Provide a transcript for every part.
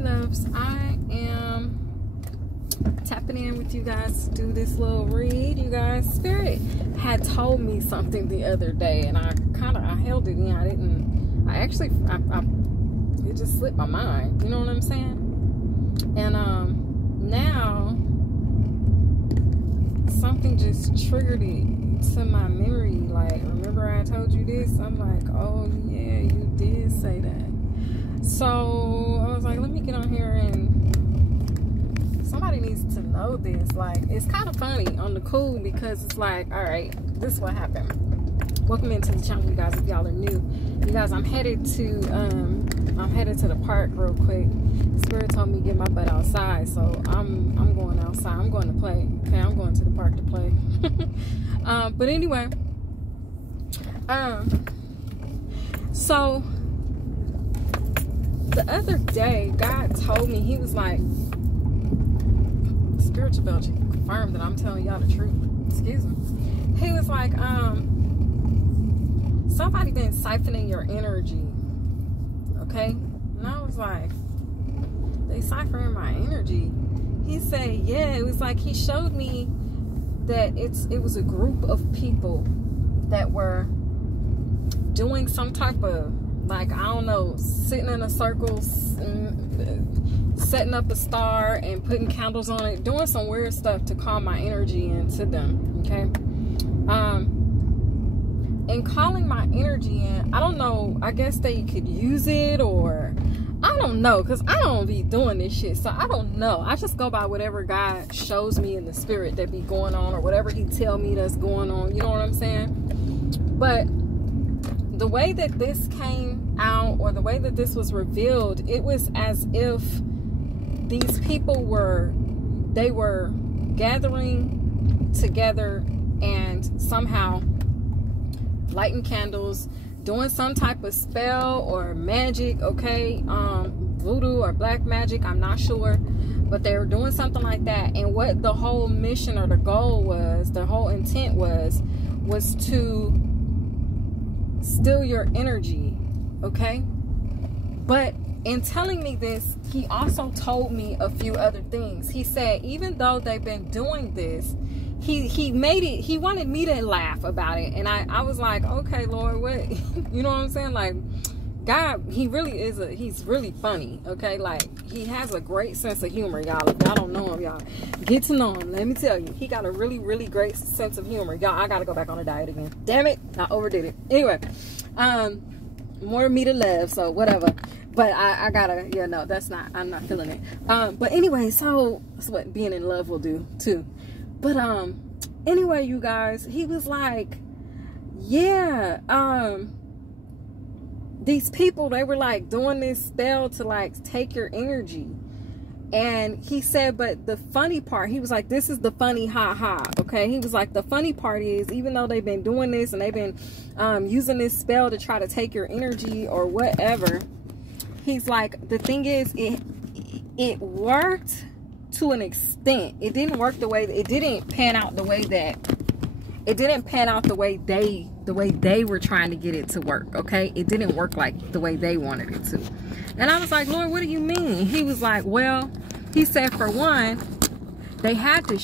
loves, I am tapping in with you guys to do this little read. You guys, Spirit had told me something the other day, and I held it in. It just slipped my mind. You know what I'm saying? And now something just triggered it to my memory. Like, remember I told you this? I'm like, oh yeah, you did say that. So I was like, let me get on here, and somebody needs to know this. Like, it's kind of funny on the cool, because it's like, all right, this is what happened. Welcome into the channel, you guys, if y'all are new. You guys, I'm headed to the park real quick. Spirit told me to get my butt outside, so I'm going outside. I'm going to play. Okay, I'm going to the park to play. But anyway, so the other day, God told me, he was like, Spiritual Belgian confirmed that I'm telling y'all the truth. Excuse me. He was like, somebody been siphoning your energy. Okay? And I was like, they siphoning my energy? He said, yeah. It was like, he showed me that it was a group of people that were doing some type of, like, I don't know, sitting in a circle, setting up a star and putting candles on it, doing some weird stuff to calm my energy into them. Okay? And calling my energy in, I don't know, I guess they could use it, or I don't know, because I don't be doing this shit, so I don't know. I just go by whatever God shows me in the spirit that be going on, or whatever he tell me that's going on. You know what I'm saying? But the way that this came out, or the way that this was revealed, it was as if these people were gathering together and somehow lighting candles, doing some type of spell or magic, okay, voodoo or black magic, I'm not sure, but they were doing something like that. And what the whole mission or the goal was, the whole intent was to steal your energy, okay? But in telling me this, he also told me a few other things. He said, even though they've been doing this, he wanted me to laugh about it. And I was like, okay, Lord, what? You know what I'm saying? Like, God, he really is he's really funny, okay? Like, he has a great sense of humor, y'all. If y'all don't know him, y'all get to know him. Let me tell you, he got a really, really great sense of humor. Y'all, I gotta go back on a diet again. Damn it, I overdid it. Anyway, more me to love, so whatever. But I gotta, yeah, no, I'm not feeling it. But anyway, so that's what being in love will do too. But anyway, you guys, he was like, yeah, these people, they were like doing this spell to like take your energy. And he said, but the funny part, he was like, this is the funny ha, okay? He was like, the funny part is, even though they've been doing this and they've been using this spell to try to take your energy or whatever, he's like, the thing is, it worked to an extent. It didn't work the way, it didn't pan out the way that, it didn't pan out the way they were trying to get it to work, okay? It didn't work like the way they wanted it to. And I was like, Lord, what do you mean? He was like, well, he said, for one, they had to,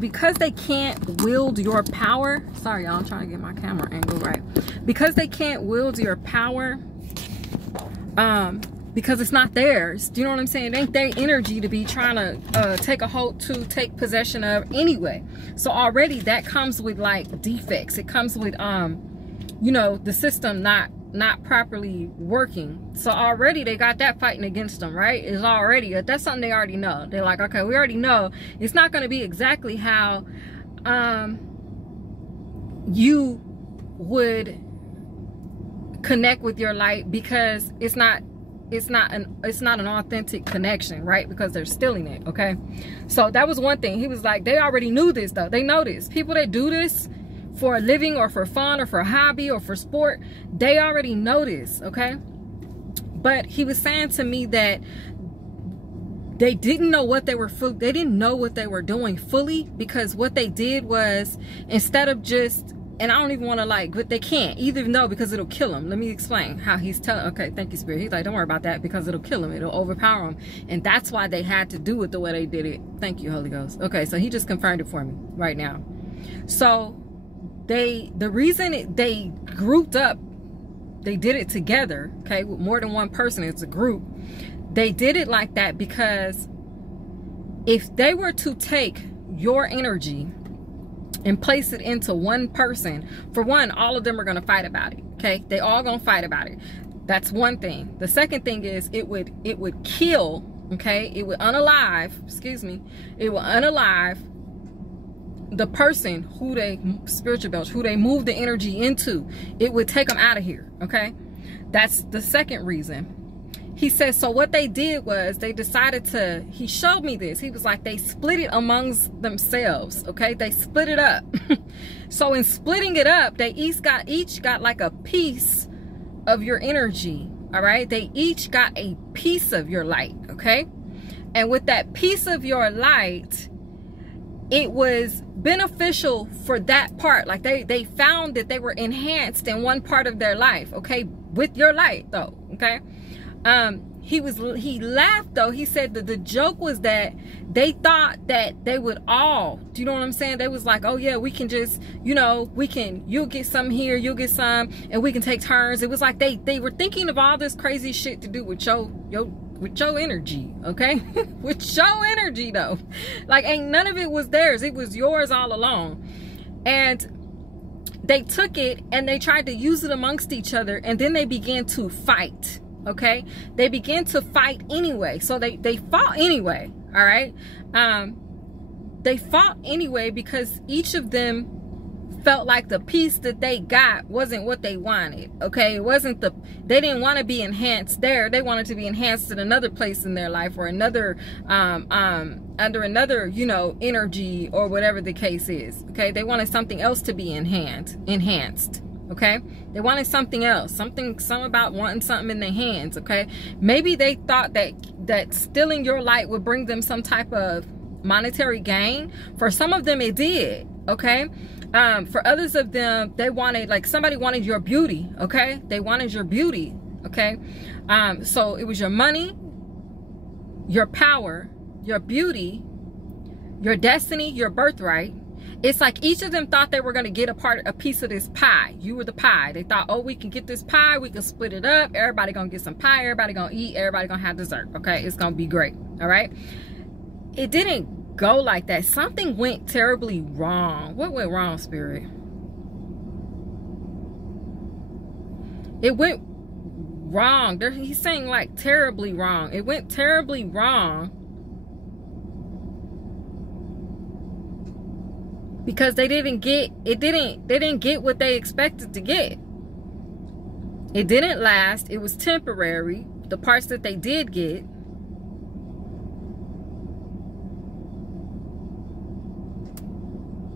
because they can't wield your power. Sorry, y'all, I'm trying to get my camera angle right. Because they can't wield your power, because it's not theirs. Do you know what I'm saying? It ain't their energy to be trying to take a hold to, take possession of anyway. So already that comes with like defects. It comes with you know, the system not properly working. So already they got that fighting against them, right? It's already, that's something they already know. They're like, okay, we already know it's not going to be exactly how you would connect with your light, because it's not an authentic connection, right? Because they're stealing it, okay? So that was one thing. He was like, they already knew this though. They know this. People that do this for a living or for fun or for a hobby or for sport, they already know this, okay? But he was saying to me that they didn't know what they were doing fully, because what they did was, instead of just and I don't even want to like, but they can't even though, because it'll kill him. Let me explain how he's telling. Okay, thank you, Spirit. He's like, don't worry about that, because it'll kill him. It'll overpower him. And that's why they had to do it the way they did it. Thank you, Holy Ghost. Okay, so he just confirmed it for me right now. So the reason they grouped up, they did it together, okay, with more than one person, it's a group. They did it like that because if they were to take your energy and place it into one person, for one, all of them are going to fight about it. Okay, they all going to fight about it. That's one thing. The second thing is it would kill. Okay, it would unalive. Excuse me. It will unalive the person who they spiritual belch, who they move the energy into. It would take them out of here. Okay, that's the second reason. He says, so what they did was they decided to, he showed me this. He was like, they split it amongst themselves. Okay. They split it up. So in splitting it up, they each got like a piece of your energy. All right. They each got a piece of your light. Okay. And with that piece of your light, it was beneficial for that part. Like they found that they were enhanced in one part of their life. Okay. With your light though. Okay. He laughed though. He said that the joke was that they thought that they would all, do you know what I'm saying? They was like, oh yeah, we can just, you know, you'll get some here, you'll get some, and we can take turns. It was like they were thinking of all this crazy shit to do with your energy, okay? With your energy though. Like ain't none of it was theirs. It was yours all along. And they took it and they tried to use it amongst each other, and then they began to fight. Okay, they began to fight anyway. So they fought anyway. All right, they fought anyway because each of them felt like the piece that they got wasn't what they wanted. Okay, it wasn't they didn't want to be enhanced there. They wanted to be enhanced in another place in their life, or another under another, you know, energy or whatever the case is. Okay, they wanted something else to be enhanced. Okay, they wanted something else, something about wanting something in their hands. Okay, maybe they thought that stealing your light would bring them some type of monetary gain. For some of them it did. Okay, for others of them, they wanted, like, somebody wanted your beauty. Okay, they wanted your beauty. Okay, so it was your money, your power, your beauty, your destiny, your birthright. It's like each of them thought they were going to get a piece of this pie. You were the pie. They thought, oh, we can get this pie. We can split it up. Everybody going to get some pie. Everybody going to eat. Everybody going to have dessert. Okay. It's going to be great. All right. It didn't go like that. Something went terribly wrong. What went wrong, Spirit? It went wrong. He's saying like terribly wrong. It went terribly wrong. Because they didn't get what they expected to get. It didn't last. It was temporary. The parts that they did get.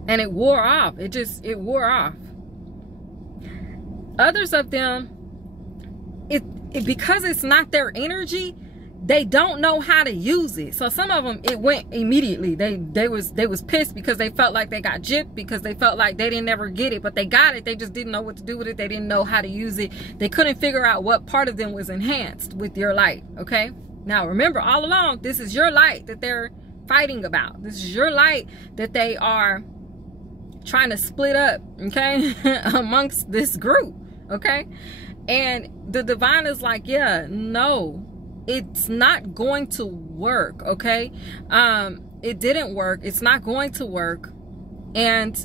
And it wore off. It wore off. Others of them, because it's not their energy, they don't know how to use it. So some of them, it went immediately. They was pissed because they felt like they got gypped, because they felt like they didn't ever get it, but they got it. They just didn't know what to do with it. They didn't know how to use it. They couldn't figure out what part of them was enhanced with your light. Okay. Now remember, all along, this is your light that they're fighting about. This is your light that they are trying to split up. Okay. Amongst this group. Okay. And the divine is like, yeah, no, it's not going to work. Okay. It didn't work. It's not going to work. And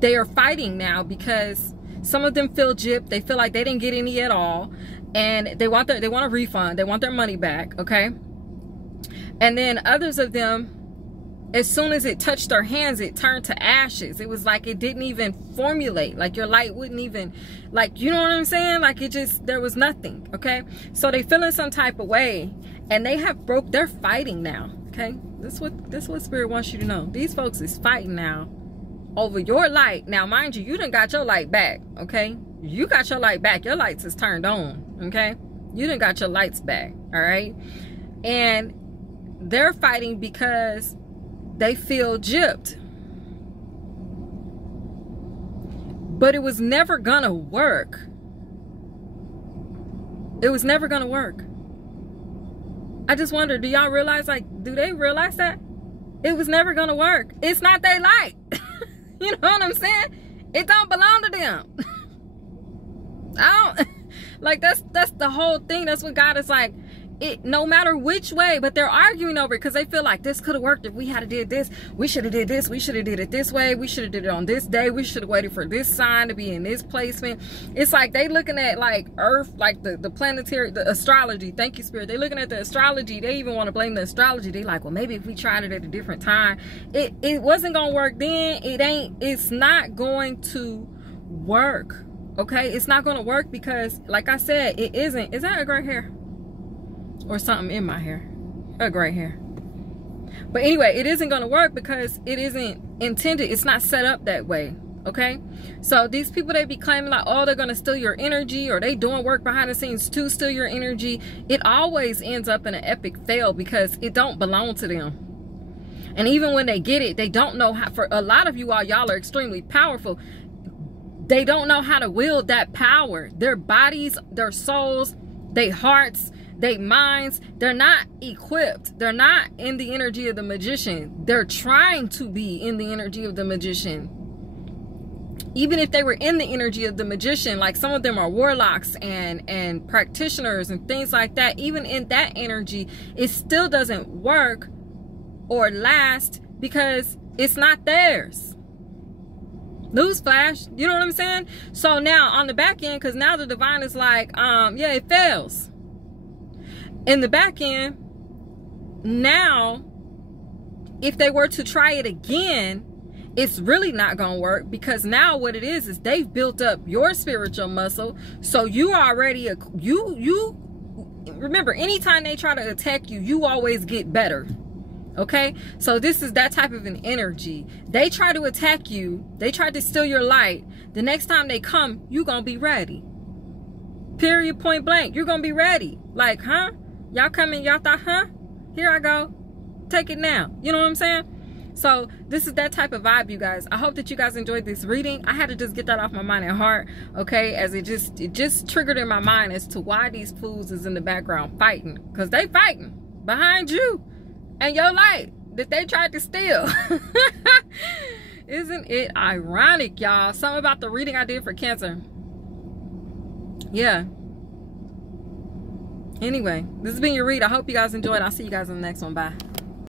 they are fighting now because some of them feel gypped. They feel like they didn't get any at all, and they want a refund. They want their money back. Okay. And then others of them, as soon as it touched their hands, it turned to ashes. It was like it didn't even formulate. Like your light wouldn't even, like, you know what I'm saying? Like it just, there was nothing. Okay. So they feel in some type of way, and they're fighting now. Okay. That's what Spirit wants you to know. These folks is fighting now over your light. Now, mind you, you done got your light back. Okay. You got your light back. Your lights is turned on. Okay. You done got your lights back. All right. And they're fighting because they feel gypped. But it was never gonna work. It was never gonna work. I just wonder, do y'all realize, like, do they realize that? It was never gonna work. It's not their light. You know what I'm saying? It don't belong to them. I don't, like, that's the whole thing. That's what God is like. It, no matter which way, but they're arguing over it because they feel like this could have worked if we had did this. We should have did this. We should have did it this way. We should have did it on this day. We should have waited for this sign to be in this placement. It's like they looking at like Earth, like the planetary, the astrology. Thank you, Spirit. They looking at the astrology. They even want to blame the astrology. They like, well, maybe if we tried it at a different time, it wasn't gonna work then. It's not going to work. Okay, it's not gonna work because, like I said, it isn't. Is that a gray hair? Or something in my hair, a gray hair. But anyway, it isn't going to work because it isn't intended. It's not set up that way. Okay, so these people, they be claiming like, oh, they're going to steal your energy, or they doing work behind the scenes to steal your energy. It always ends up in an epic fail because it don't belong to them. And even when they get it, they don't know how. For a lot of you all, y'all are extremely powerful. They don't know how to wield that power. Their bodies, their souls, their hearts, their minds, they're not equipped. They're not in the energy of the magician. They're trying to be in the energy of the magician. Even if they were in the energy of the magician, like some of them are warlocks and practitioners and things like that, even in that energy, it still doesn't work or last because it's not theirs. Newsflash, you know what I'm saying? So now on the back end, because now the divine is like, yeah, it fails. In the back end, now, if they were to try it again, it's really not going to work because now what it is they've built up your spiritual muscle. So you already, you remember, anytime they try to attack you, you always get better. Okay, so this is that type of an energy. They try to attack you. They try to steal your light. The next time they come, you're going to be ready. Period, point blank. You're going to be ready. Like, huh? Y'all coming, y'all thought, huh? Here I go. Take it now. You know what I'm saying? So this is that type of vibe, you guys. I hope that you guys enjoyed this reading. I had to just get that off my mind and heart, okay? As it just triggered in my mind as to why these fools is in the background fighting. Because they fighting behind you and your light that they tried to steal. Isn't it ironic, y'all? Something about the reading I did for Cancer. Yeah. Anyway, this has been your read. I hope you guys enjoyed. I'll see you guys in the next one. Bye.